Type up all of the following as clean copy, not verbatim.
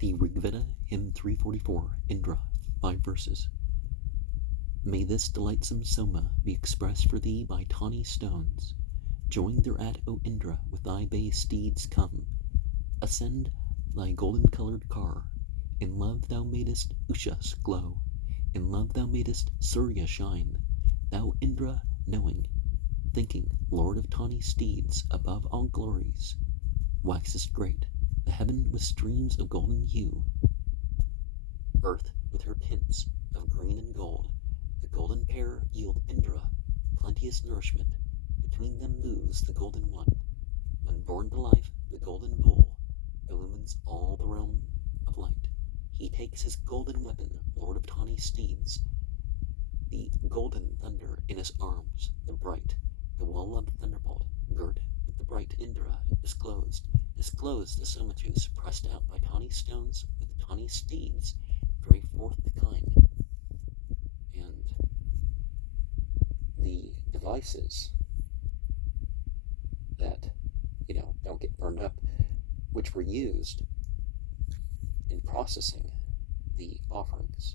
The Rigveda hymn 344, Indra, 5 verses. May this delightsome soma be expressed for thee by tawny stones. Join thereat, O Indra, with thy bay steeds come. Ascend thy golden-colored car. In love thou madest Ushas glow. In love thou madest Surya shine. Thou Indra, knowing, thinking, lord of tawny steeds, above all glories, waxest great, the heaven with streams of golden hue, earth with her tints of green and gold. The golden pair yield Indra plenteous nourishment. Between them moves the golden one. When born to life, the golden bull illumines all the realm of light. He takes his golden weapon, lord of tawny steeds, the golden thunder in his arms, the well-loved thunderbolt, girt with the bright Indra, disclosed the Samhitas, pressed out by tawny stones with tawny steeds, drave forth the kind. And the devices that, don't get burned up, which were used in processing the offerings,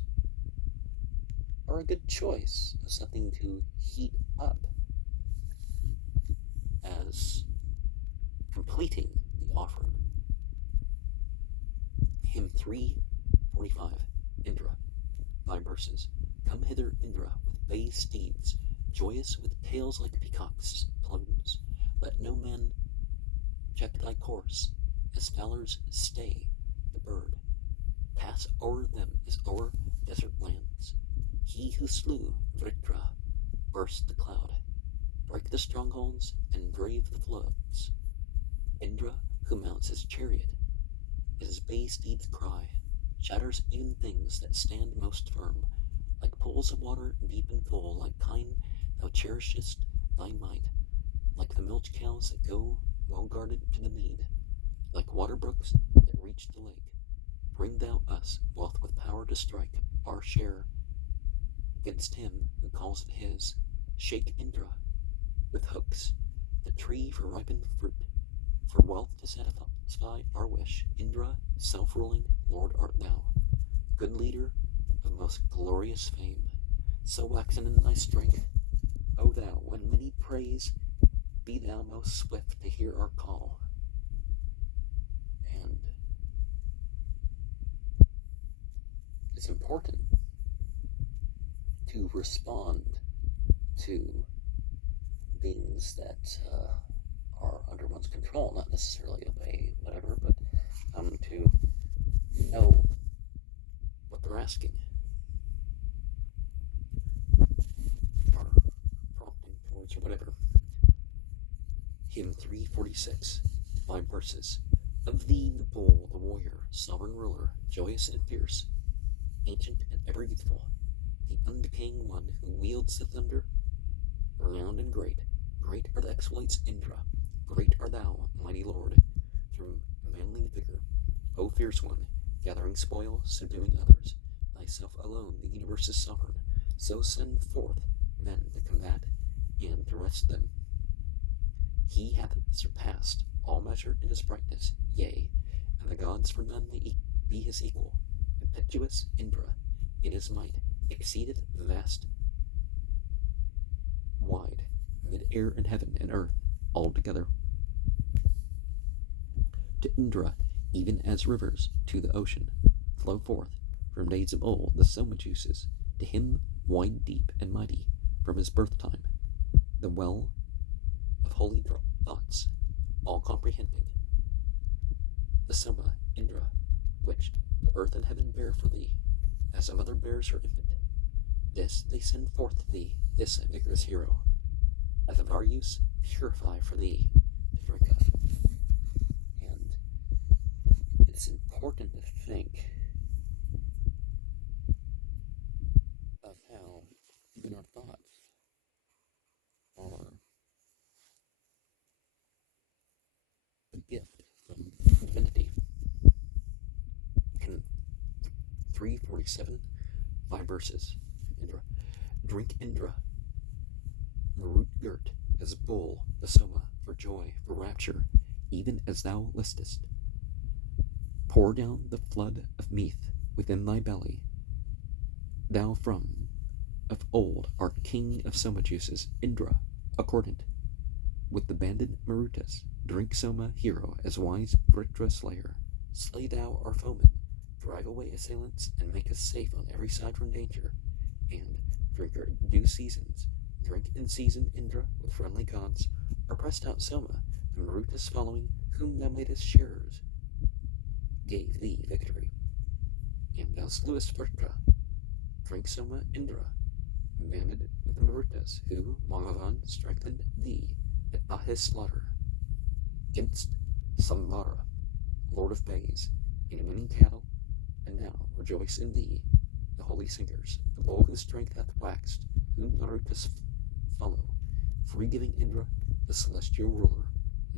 are a good choice of something to heat up as completing the offering. Hymn 3:45, Indra, 5 verses. Come hither, Indra, with bay steeds, joyous with tails like peacocks' plumes. Let no man check thy course, as fowlers stay the bird. Pass o'er them as o'er desert lands. He who slew Vritra burst the cloud, break the strongholds, and brave the floods. Indra, who mounts his chariot, his bay steed's cry shatters even things that stand most firm. Like pools of water deep and full, like kine thou cherishest thy might. Like the milch cows that go well guarded to the mead, like water brooks that reach the lake. Bring thou us wealth with power to strike our share against him who calls it his. Shake Indra with hooks, the tree for ripened fruit, for wealth to satisfy our wish. Indra, self-ruling lord art thou, good leader of most glorious fame. So waxen in thy strength, O thou, when many praise, be thou most swift to hear our call. And it's important to respond to beings that are under one's control, not necessarily obey whatever, but to know what they're asking, or prompting towards, or whatever. Hymn 346, 5 verses. Of thee the bull, the warrior, sovereign ruler, joyous and fierce, ancient and ever youthful, the undecaying one who wields the thunder, renowned and great. Great are the exploits, Indra. Great art thou, mighty lord, through manly vigor. O fierce one, gathering spoil, subduing others. Thyself alone, the universe is sovereign. So send forth men to combat and to rest them. He hath surpassed all measure in his brightness, yea, and the gods for none may be his equal. Impetuous Indra, in his might, exceedeth vast, wide, mid air and heaven and earth altogether. To Indra, even as rivers to the ocean, flow forth from days of old the soma juices, to him wide, deep, and mighty, from his birth time, the well of holy thoughts, all comprehending. The soma, Indra, which the earth and heaven bear for thee, as a mother bears her infant, this they send forth to thee, this vigorous hero, as of our use purify for thee to drink of. And it's important to think of how even our thoughts are a gift from divinity. In 347, 5 verses. Indra, drink Indra, root girt as a bull, the soma, for joy, for rapture, even as thou listest. Pour down the flood of meath within thy belly. Thou from of old art king of soma juices, Indra, accordant. With the banded Marutas, drink soma, hero, as wise Vritra slayer. Slay thou our foemen, drive away assailants, and make us safe on every side from danger. And drink our due seasons, drink in season, Indra, with friendly gods, our pressed out soma, the Marutas following, whom thou madest sharers, gave thee victory. And thou slewest Vritra, drink soma, Indra, banded with the Marutas, who, Mangavan, strengthened thee at Ahis slaughter, against Sambara, lord of bays, in winning cattle, and now rejoice in thee, the holy singers, the bow whose strength hath waxed, whom Marutas follow, free-giving Indra, the celestial ruler,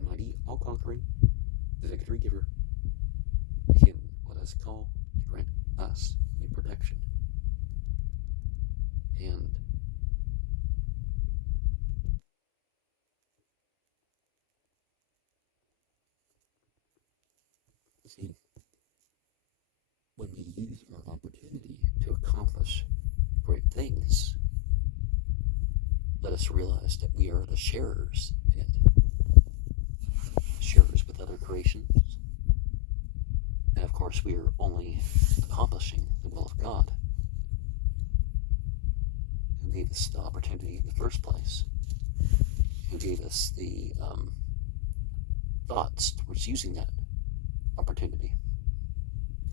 mighty, all-conquering, the victory giver. Him let us call to grant us new protection. And see, when we use our opportunity to accomplish great things, let us realize that we are the sharers in it, sharers with other creations, and of course we are only accomplishing the will of God, who gave us the opportunity in the first place, who gave us the thoughts towards using that opportunity.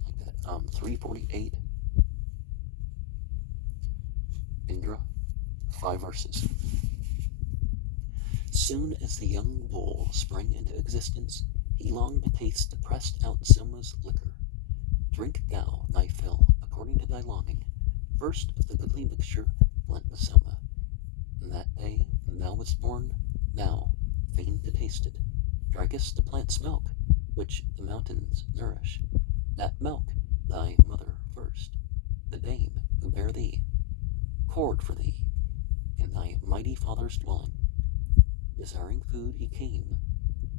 Like that 348, Indra, 5 verses. Soon as the young bull sprang into existence, he longed to taste the pressed out soma's liquor. Drink thou thy fill according to thy longing, first of the goodly mixture blent with soma. And that day when thou wast born, thou, fain to taste it, drankest the plant's milk, which the mountains nourish. That milk thy mother first, the dame who bare thee, poured for thee in thy mighty father's dwelling. Desiring food, he came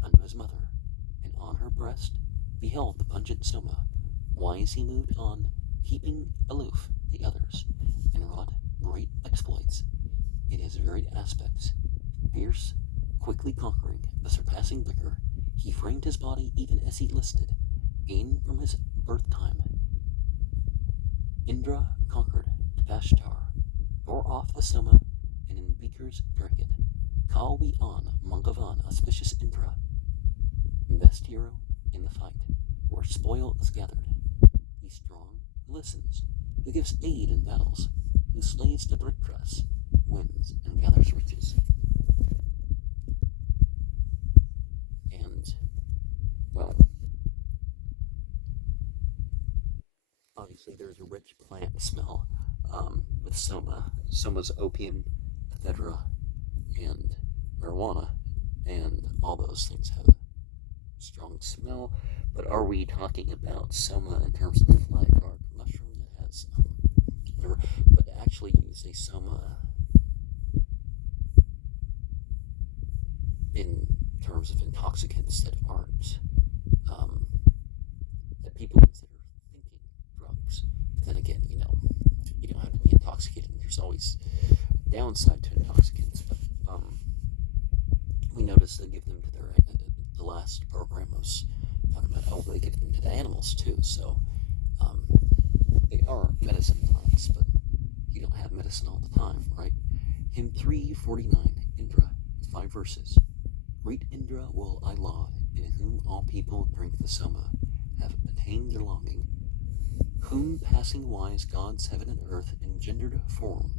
unto his mother, and on her breast beheld the pungent soma. Wise he moved on, keeping aloof the others, and wrought great exploits in his varied aspects. Fierce, quickly conquering the surpassing vigour, he framed his body even as he listed, e'en from his birth time. Indra conquered Tashtar, bore off the soma, and in beakers drank it. Call we on Mangavan, auspicious Indra, best hero in the fight, where spoil is gathered. He strong, who listens, who gives aid in battles, who slays the Dritras, wins and gathers riches. And, well, obviously there's a rich plant smell with soma. Soma's opium, ephedra, and marijuana, and all those things have a strong smell. But are we talking about soma in terms of the flag or mushroom that has but actually use a soma in terms of intoxicants that aren't that people consider thinking drugs? But then again, you don't have to be intoxicated. There's always a downside to intoxicants, but we noticed they give them to their the last program was talking about they give them to the animals too. So they are medicine plants, but you don't have medicine all the time, right? Hymn 349, Indra, 5 verses. Great Indra will I laud, in whom all people drink the soma, have attained their longing, whom passing wise gods heaven and earth engendered formed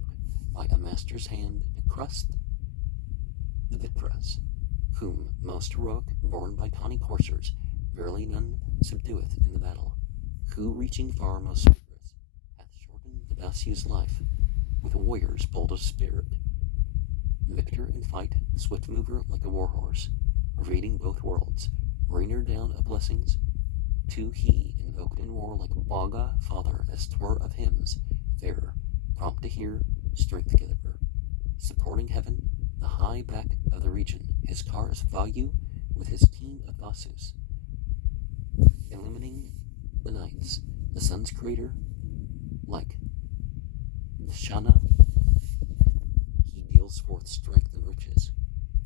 by a master's hand to crust the Vitras, whom most heroic, borne by tawny coursers, verily none subdueth in the battle, who reaching far most vigorous, hath shortened the Dasu's life, with warriors bold of spirit, victor in fight, swift mover like a warhorse, pervading both worlds, rainer down of blessings, to he invoked in war like Baga father, as 'twere of hymns, fair, prompt to hear, strength giver, supporting heaven, the high back of the region, his car is value with his team of Vasus, illumining strengths. The sun's creator, like Vishana, he deals forth strength and riches.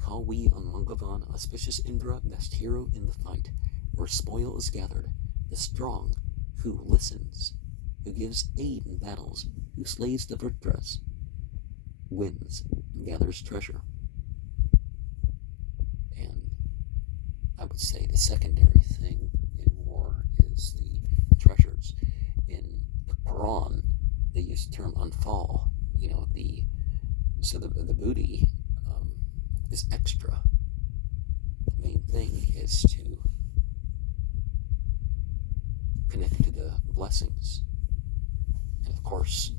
Call we on Mangavan, auspicious Indra, best hero in the fight, where spoil is gathered, the strong, who listens, who gives aid in battles, who slays the Vritras, wins and gathers treasure. And I would say the secondary thing in war is the treasures. In the Quran, they use the term anfal. The booty is extra. The main thing is to connect to the blessings. And of course,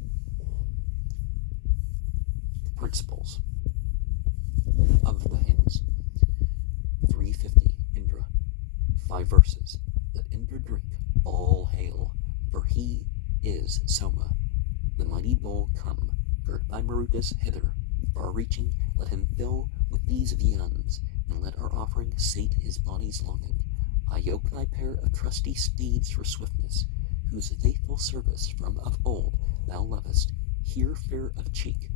the principles of the hymns. 350, Indra. 5 verses. Let Indra drink, all hail, for he is Soma. The mighty bowl come, girt by Marutas hither, far-reaching, let him fill with these viands, and let our offering sate his body's longing. I yoke thy pair of trusty steeds for swiftness, whose faithful service from of old thou lovest, here fair of cheek.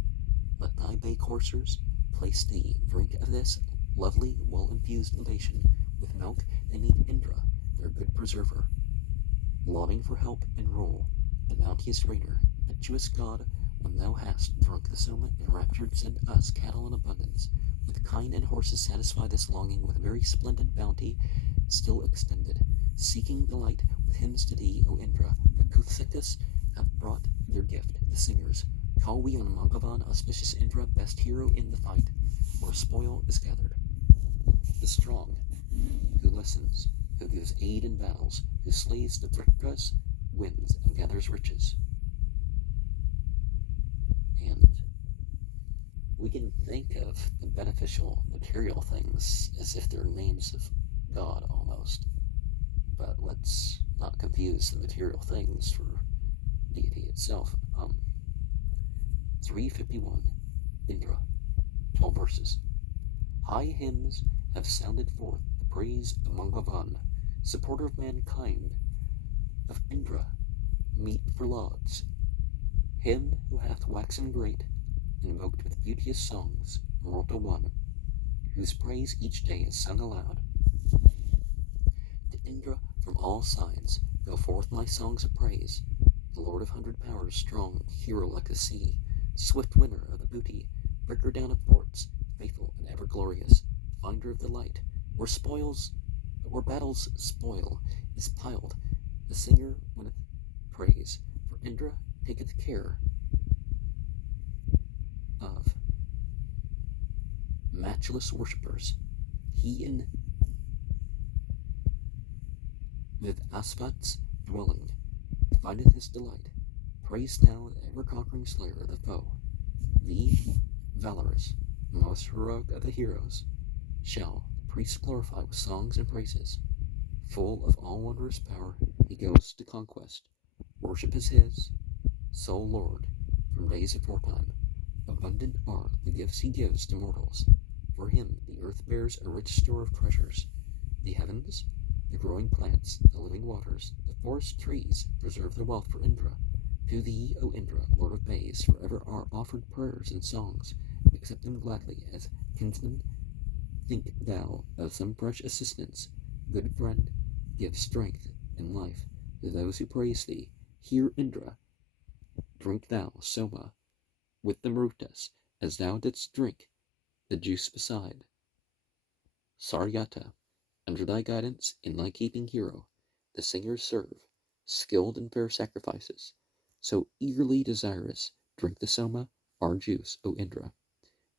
Let thy bay coursers place thee, drink of this lovely, well-infused libation. With milk they need Indra, their good preserver, lauding for help and rule, the bounteous reigner, impetuous god. When thou hast drunk the Soma, enraptured, send us cattle in abundance. With kine and horses satisfy this longing, with very splendid bounty still extended. Seeking delight with hymns to thee, O Indra, the Kuthikas have brought their gift, the singers. Call we on Mangavan, auspicious Indra, best hero in the fight, where spoil is gathered. The strong, who listens, who gives aid in battles, who slays the Vritras, wins and gathers riches. And we can think of the beneficial material things as if they're names of God almost. But let's not confuse the material things for deity itself. 351, Indra, 12 verses. High hymns have sounded forth the praise of Mangavan, supporter of mankind, of Indra, meet for lauds. Him who hath waxen great, invoked with beauteous songs, immortal one, whose praise each day is sung aloud. To Indra from all sides go forth my songs of praise, the Lord of 100 powers, strong, hero like the sea, swift winner of the booty, breaker down of forts, faithful and ever glorious, finder of the light, where battle's spoil is piled, the singer winneth praise, for Indra taketh care of matchless worshippers. He in with Asvat's dwelling findeth his delight. Praise now the ever-conquering slayer of the foe. Thee, valorous, most heroic of the heroes, shall the priests glorify with songs and praises. Full of all wondrous power, he goes to conquest. Worship is his, sole Lord, from days aforetime. Abundant are the gifts he gives to mortals. For him the earth bears a rich store of treasures. The heavens, the growing plants, the living waters, the forest trees preserve their wealth for Indra. To thee, O Indra, Lord of Bays, forever are offered prayers and songs. Accept them gladly as kinsman. Think thou of some fresh assistance. Good friend, give strength and life to those who praise thee. Hear, Indra, drink thou Soma with the Marutas, as thou didst drink the juice beside. Saryata, under thy guidance, in thy keeping hero, the singers serve, skilled in fair sacrifices. So eagerly desirous, drink the Soma, our juice, O Indra,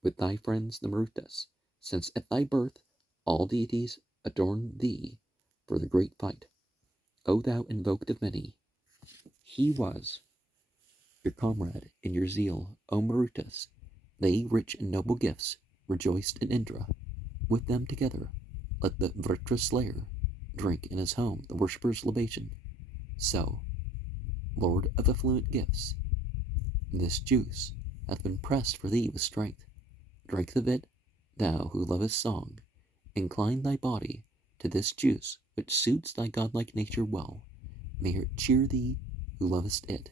with thy friends the Marutas, since at thy birth all deities adorn thee for the great fight. O thou invoked of many, he was your comrade in your zeal, O Marutas. They, rich in noble gifts, rejoiced in Indra. With them together, let the Vritra slayer drink in his home the worshipper's libation. So, Lord of affluent gifts, this juice hath been pressed for thee with strength. Drink of it, thou who lovest song. Incline thy body to this juice which suits thy godlike nature well. may it cheer thee who lovest it.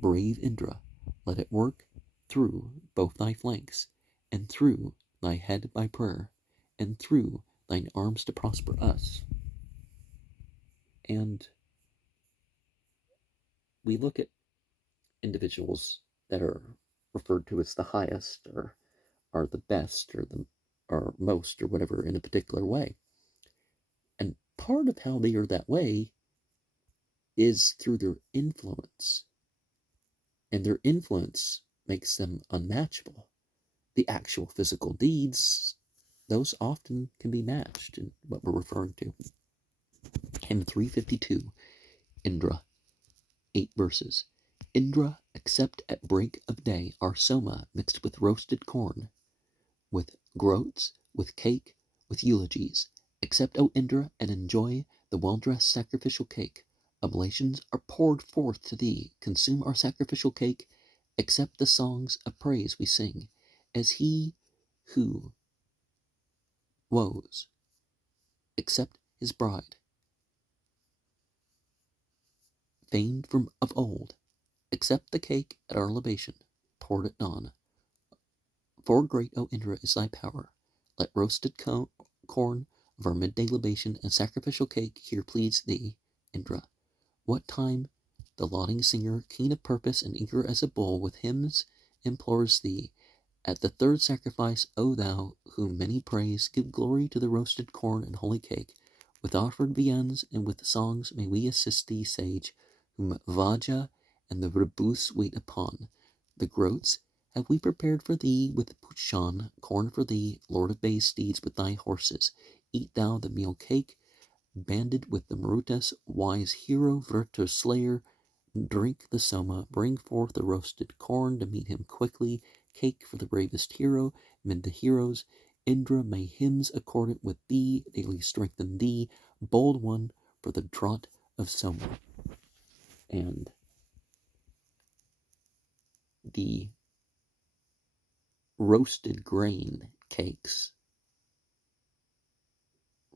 Brave Indra, let it work through both thy flanks, and through thy head by prayer, and through thine arms to prosper us. And we look at individuals that are referred to as the highest, or are the best, or most, or whatever, in a particular way. And part of how they are that way is through their influence. And their influence makes them unmatchable. The actual physical deeds, those often can be matched in what we're referring to. Hymn 352, Indra, 8 verses. Indra, accept at break of day our soma mixed with roasted corn, with groats, with cake, with eulogies. Accept, O Indra, and enjoy the well-dressed sacrificial cake. Oblations are poured forth to thee. Consume our sacrificial cake. Accept the songs of praise we sing, as he who woes. Accept his bride, famed from of old. Accept the cake at our libation, poured at dawn. For great, O Indra, is thy power. Let roasted corn of our midday libation and sacrificial cake here please thee, Indra. What time the lauding singer, keen of purpose and eager as a bull, with hymns implores thee. At the third sacrifice, O thou, whom many praise, give glory to the roasted corn and holy cake. With offered viands and with songs may we assist thee, sage, whom Vaja and the Rebus wait upon. The groats have we prepared for thee with puchan, corn for thee, lord of bay steeds, with thy horses. Eat thou the meal cake, banded with the Marutas, wise hero, Virtus slayer. Drink the soma, bring forth the roasted corn to meet him quickly. Cake for the bravest hero, mid the heroes. Indra, may hymns accordant with thee daily strengthen thee, bold one, for the draught of soma. And the roasted grain cakes,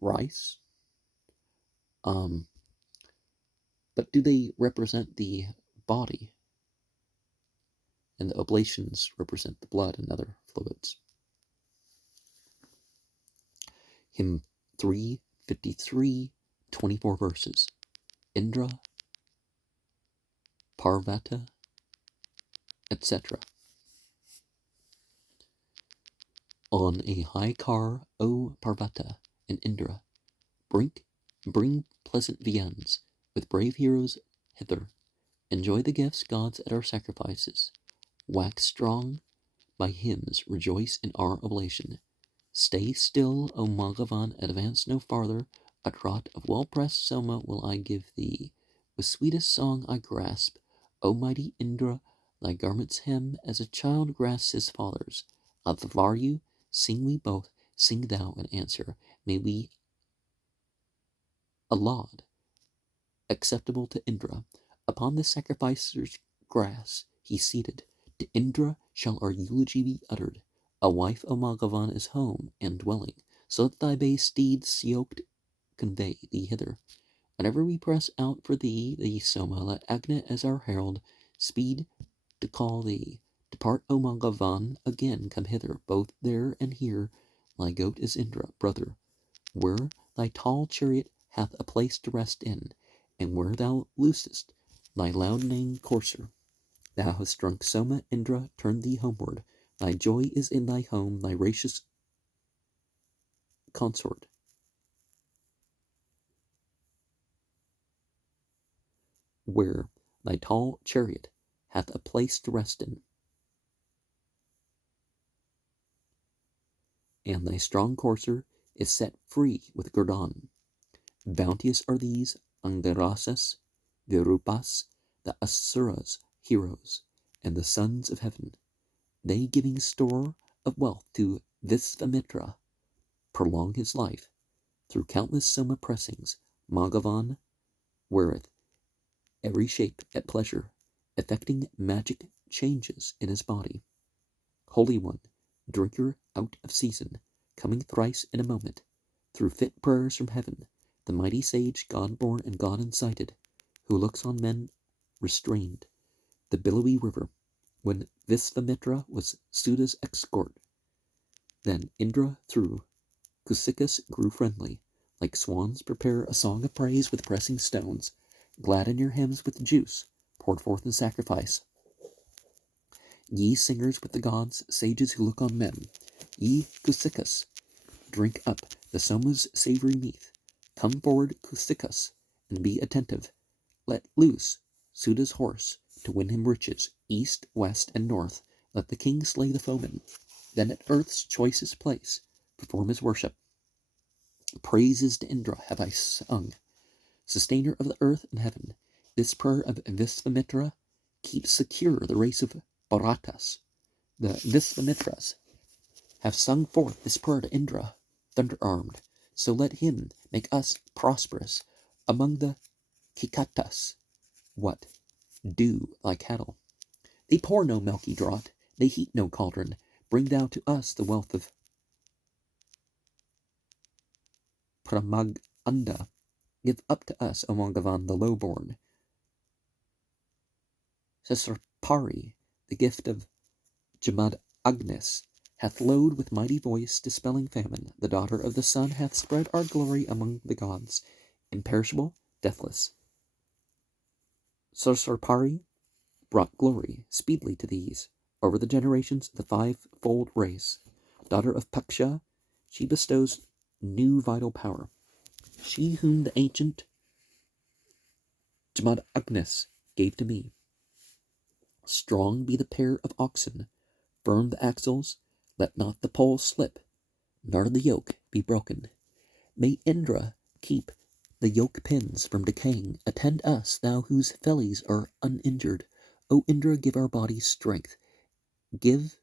rice, but do they represent the body? And the oblations represent the blood and other fluids. Hymn 353, 24 verses. Indra, Parvata, etc. On a high car, O Parvata and Indra, bring pleasant viands, with brave heroes hither. Enjoy the gifts, gods, at our sacrifices. Wax strong by hymns, rejoice in our oblation. Stay still, O Magavan, advance no farther. A draught of well-pressed soma will I give thee. With sweetest song I grasp, O mighty Indra, thy garment's hem, as a child grasps his father's. Advaryu, sing we both, sing thou and answer. May we a laud acceptable to Indra. Upon the sacrificer's grass he seated. To Indra shall our eulogy be uttered. A wife, O Magavan, is home and dwelling, so that thy bay steeds yoked convey thee hither. Whenever we press out for thee, the Soma, let Agna as our herald speed to call thee. Depart, O Magavan, again come hither, both there and here. Thy goat is Indra, brother, where thy tall chariot hath a place to rest in, and where thou loosest thy loud neighing courser. Thou hast drunk soma, Indra, turn thee homeward. Thy joy is in thy home, thy gracious consort. Where thy tall chariot hath a place to rest in, and thy strong courser is set free with guerdon. Bounteous are these Angarasas, Virupas, the Asuras, heroes, and the sons of heaven. They, giving store of wealth to Visvamitra, prolong his life. Through countless soma pressings, Magavan weareth every shape at pleasure, effecting magic changes in his body. Holy one, drinker out of season, coming thrice in a moment, through fit prayers from heaven, the mighty sage, God-born and God-incited, who looks on men restrained the billowy river, when Visvamitra was Suda's escort. Then Indra through Kusikas grew friendly, like swans prepare a song of praise with pressing stones, gladden your hymns with juice, poured forth in sacrifice. Ye singers with the gods, sages who look on men, ye Kusikas, drink up the Soma's savory meat. Come forward, Kusikas, and be attentive. Let loose Suda's horse to win him riches, east, west, and north. Let the king slay the foeman. Then at earth's choicest place perform his worship. Praises to Indra have I sung, sustainer of the earth and heaven. This prayer of Visvamitra keeps secure the race of Bharatas. The Visvamitras have sung forth this prayer to Indra, thunder-armed. So let him make us prosperous among the Kikatas. What? Do thy cattle. They pour no milky draught, they heat no cauldron. Bring thou to us the wealth of Pramaganda. Give up to us, O Mangavan, the lowborn. Sesarpari, the gift of Jamad Agnes, hath lowed with mighty voice, dispelling famine. The daughter of the sun hath spread our glory among the gods, imperishable, deathless. Sesarpari brought glory speedily to these, over the generations, the fivefold race. Daughter of Paksha, she bestows new vital power. She whom the ancient Jamad Agnes gave to me. Strong be the pair of oxen, firm the axles, let not the pole slip, nor the yoke be broken. May Indra keep the yoke pins from decaying. Attend us, thou whose fellies are uninjured. O Indra, give our bodies strength. Give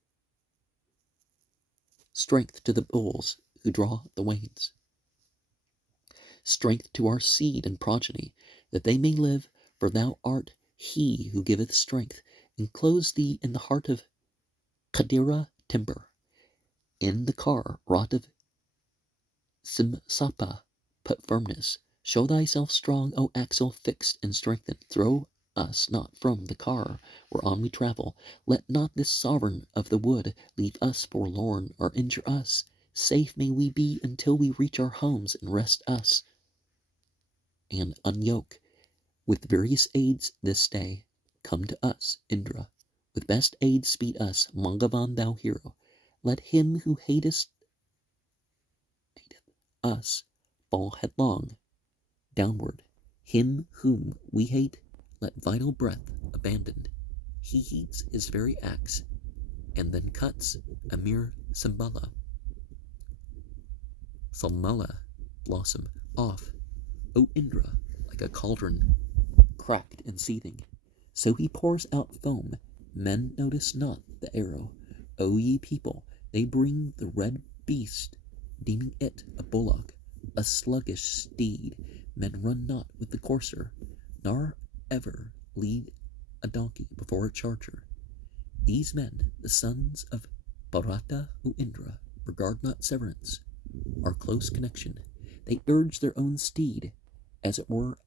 strength to the bulls who draw the wains. Strength to our seed and progeny, that they may live, for thou art he who giveth strength. Enclose thee in the heart of Kadira timber, in the car wrought of Simsapa put firmness. Show thyself strong, O axle fixed and strengthened. Throw us not from the car whereon we travel. Let not this sovereign of the wood leave us forlorn or injure us. Safe may we be until we reach our homes and rest us and unyoke. With various aids this day, come to us, Indra. With best aid speed us, Mangavan, thou hero. Let him who hateth us fall headlong downward. Him whom we hate, let vital breath abandon. He heats his very axe, and then cuts a mere Samala blossom off, O Indra, like a cauldron cracked and seething. So he pours out foam. Men notice not the arrow. O ye people, they bring the red beast, deeming it a bullock, a sluggish steed. Men run not with the courser, nor ever lead a donkey before a charger. These men, the sons of Bharata, O Indra, regard not severance, our close connection. They urge their own steed, as it were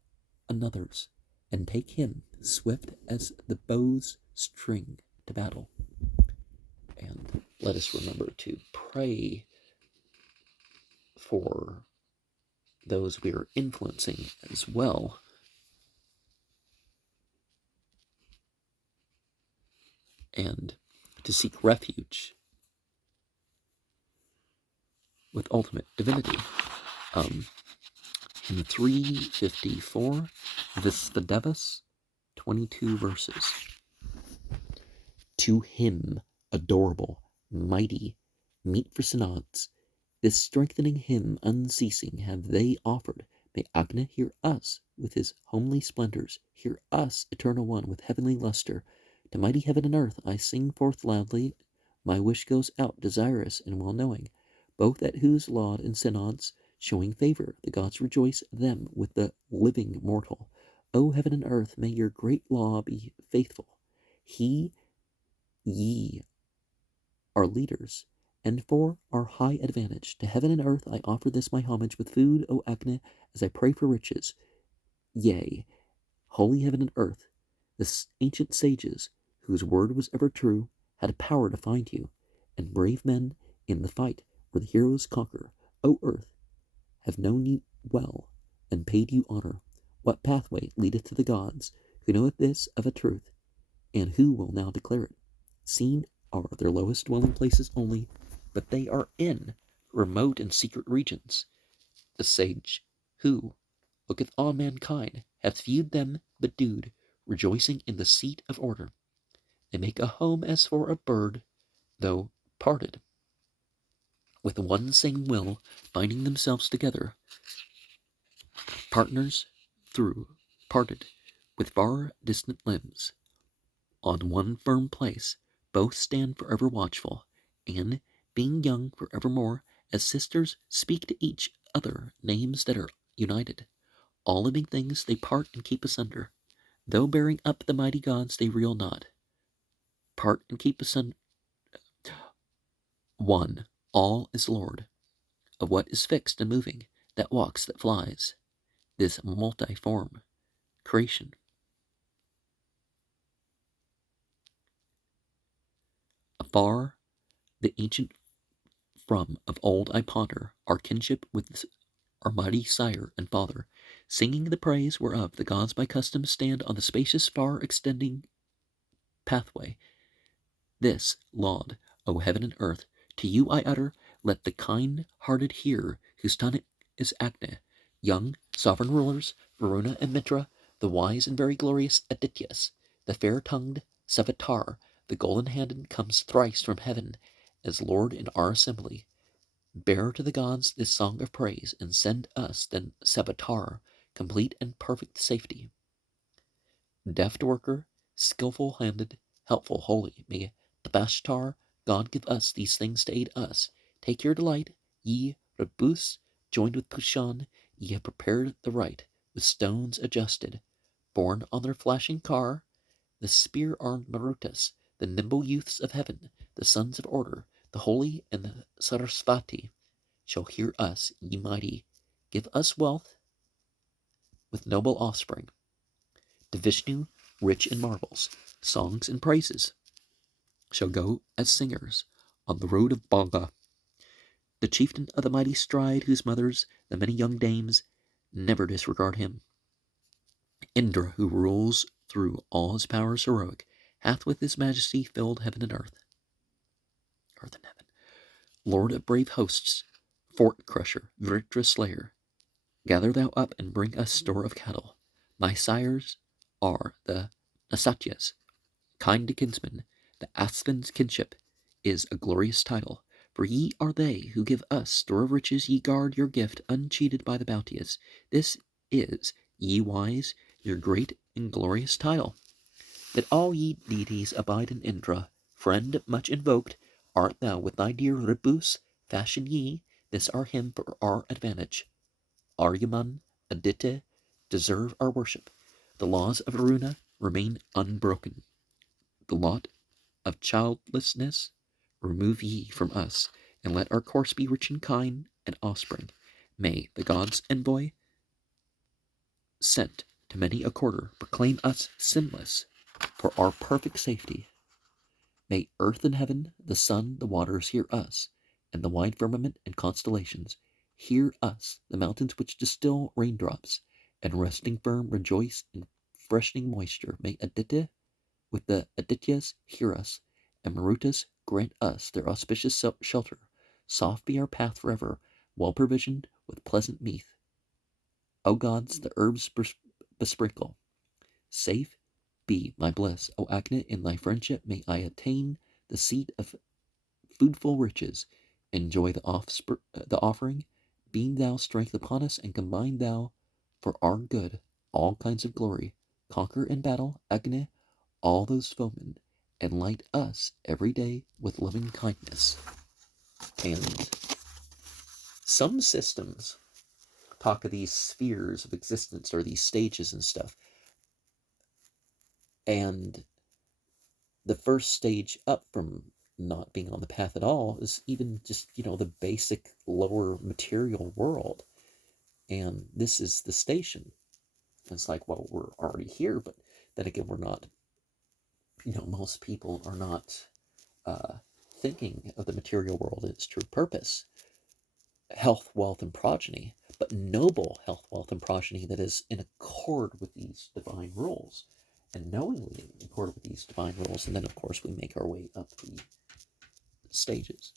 another's, and take him swift as the bow's string to battle. And let us remember to pray for those we are influencing as well. And to seek refuge with ultimate divinity. In 354, Visvadevas, 22 verses. To him, adorable, mighty, meet for synods, this strengthening hymn unceasing have they offered. May Agna hear us with his homely splendors, hear us, eternal one, with heavenly luster. To mighty heaven and earth I sing forth loudly, my wish goes out desirous and well-knowing, both at whose laud and synods, showing favor, the gods rejoice them with the living mortal. O heaven and earth, may your great law be faithful. Ye are leaders, and for our high advantage, to heaven and earth I offer this my homage with food, O Agni, as I pray for riches. Yea, holy heaven and earth, the ancient sages, whose word was ever true, had power to find you, and brave men in the fight where the heroes conquer, O earth, have known you well, and paid you honor. What pathway leadeth to the gods? Who knoweth this of a truth, and who will now declare it? Seen are their lowest dwelling places only, but they are in remote and secret regions. The sage, who looketh on mankind, hath viewed them bedewed, rejoicing in the seat of order. They make a home as for a bird, though parted, with one same will, binding themselves together, partners through parted, with far distant limbs. On one firm place, both stand forever watchful, and, being young for evermore, as sisters speak to each other names that are united. All living things they part and keep asunder. Though bearing up the mighty gods, they reel not. Part and keep asunder. One, all is Lord, of what is fixed and moving, that walks, that flies. This multiform creation. Afar, the ancient from of old I ponder our kinship with our mighty sire and father, singing the praise whereof the gods by custom stand on the spacious far extending pathway. This laud, O heaven and earth, to you I utter, let the kind-hearted hear, whose tongue is Agni, young, sovereign rulers, Varuna and Mitra, the wise and very glorious Adityas, the fair-tongued Savitar, the golden-handed comes thrice from heaven, as Lord in our assembly. Bear to the gods this song of praise, and send us then Savitar, complete and perfect safety. Deft worker, skillful handed, helpful, holy, may Tabashtar, God give us these things to aid us. Take your delight, ye Rebus, joined with Kushan, ye have prepared the right, with stones adjusted. Borne on their flashing car, the spear-armed Marutas, the nimble youths of heaven, the sons of order, the holy and the Sarasvati, shall hear us, ye mighty. Give us wealth with noble offspring. To Vishnu, rich in marvels, songs and praises, shall go as singers on the road of Banga. The chieftain of the mighty stride, whose mothers, the many young dames, never disregard him. Indra, who rules through all his powers heroic, hath with his majesty filled heaven and earth. Earth and heaven. Lord of brave hosts, fort crusher, Vritra slayer, gather thou up and bring us store of cattle. My sires are the Nasatyas, kind to kinsmen. The Asvan's kinship is a glorious title, for ye are they who give us store of riches. Ye guard your gift uncheated by the bounteous. This is, ye wise, your great and glorious title. That all ye deities abide in Indra, friend much invoked, art thou with thy dear Ribus, fashion ye this our hymn for our advantage. Aryaman, Aditya, deserve our worship. The laws of Aruna remain unbroken. The lot of childlessness remove ye from us, and let our course be rich in kind and offspring. May the gods' envoy, sent to many a quarter, proclaim us sinless for our perfect safety. May earth and heaven, the sun, the waters hear us, and the wide firmament and constellations hear us, the mountains which distill raindrops, and resting firm rejoice in freshening moisture. May Aditya with the Adityas hear us, and Marutas grant us their auspicious shelter. Soft be our path forever, well provisioned with pleasant meath. O gods, the herbs besprinkle. Safe be my bliss, O Agni, in thy friendship may I attain the seat of foodful riches. Enjoy the offering. Beam thou strength upon us, and combine thou for our good all kinds of glory. Conquer in battle, Agni, all those foemen, and light us every day with loving kindness. And some systems talk of these spheres of existence or these stages and stuff. And the first stage up from not being on the path at all is even just, the basic lower material world. And this is the station. It's like, well, we're already here, but then again, we're not, most people are not thinking of the material world as true purpose, health, wealth, and progeny, but noble health, wealth, and progeny that is in accord with these divine rules, and knowingly in accord with these divine rules. And then, of course, we make our way up the stages.